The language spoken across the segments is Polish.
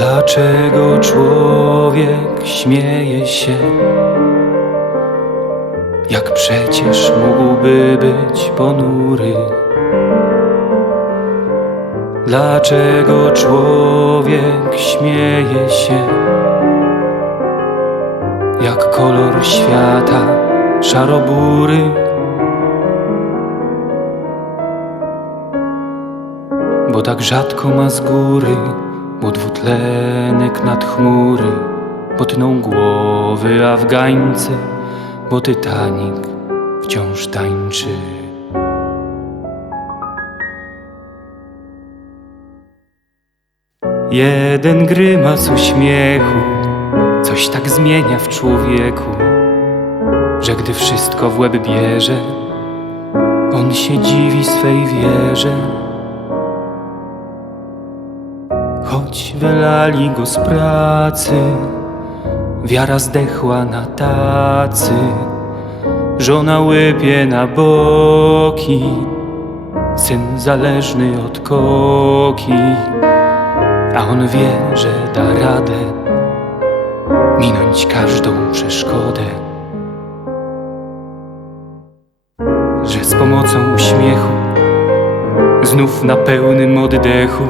Dlaczego człowiek śmieje się? Jak przecież mógłby być ponury? Dlaczego człowiek śmieje się? Jak kolor świata szarobury? Bo tak rzadko ma z góry bo dwutlenek nad chmury potną głowy Afgańcy, bo Titanic wciąż tańczy. Jeden grymas uśmiechu coś tak zmienia w człowieku, że gdy wszystko w łeb bierze, on się dziwi swej wierze. Choć wylali go z pracy, wiara zdechła na tacy, żona łypie na boki, syn zależny od koki, a on wie, że da radę minąć każdą przeszkodę, że z pomocą uśmiechu znów na pełnym oddechu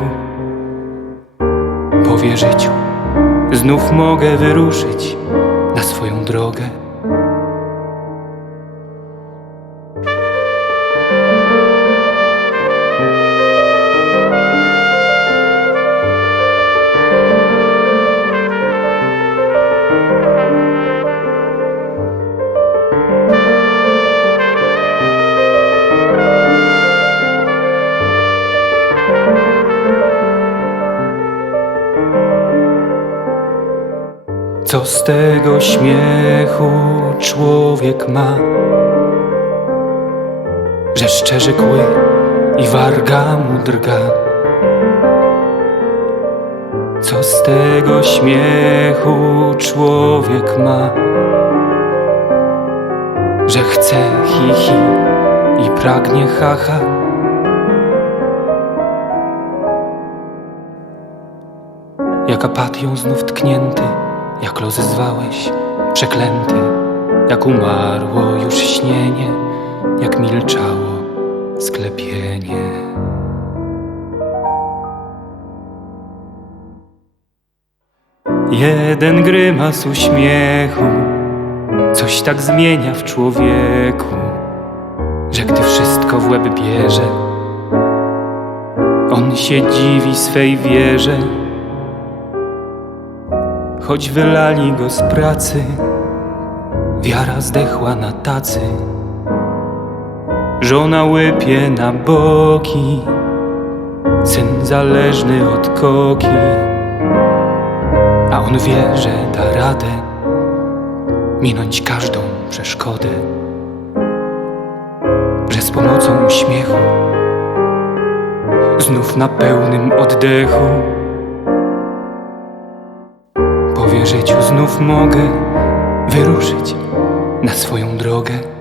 powie życiu, znów mogę wyruszyć na swoją drogę. Co z tego śmiechu człowiek ma? Że szczerze kły i warga mu drga. Co z tego śmiechu człowiek ma? Że chce hi, hi i pragnie haha. Jak apatią znów tknięty jak los zwałeś, przeklęty, jak umarło już śnienie, jak milczało sklepienie. Jeden grymas uśmiechu coś tak zmienia w człowieku, że gdy wszystko w łeb bierze, on się dziwi swej wierze choć wylali go z pracy, wiara zdechła na tacy. Żona łypie na boki, syn zależny od koki, a on wie, że da radę minąć każdą przeszkodę, że z pomocą uśmiechu znów na pełnym oddechu życiu znów mogę wyruszyć na swoją drogę.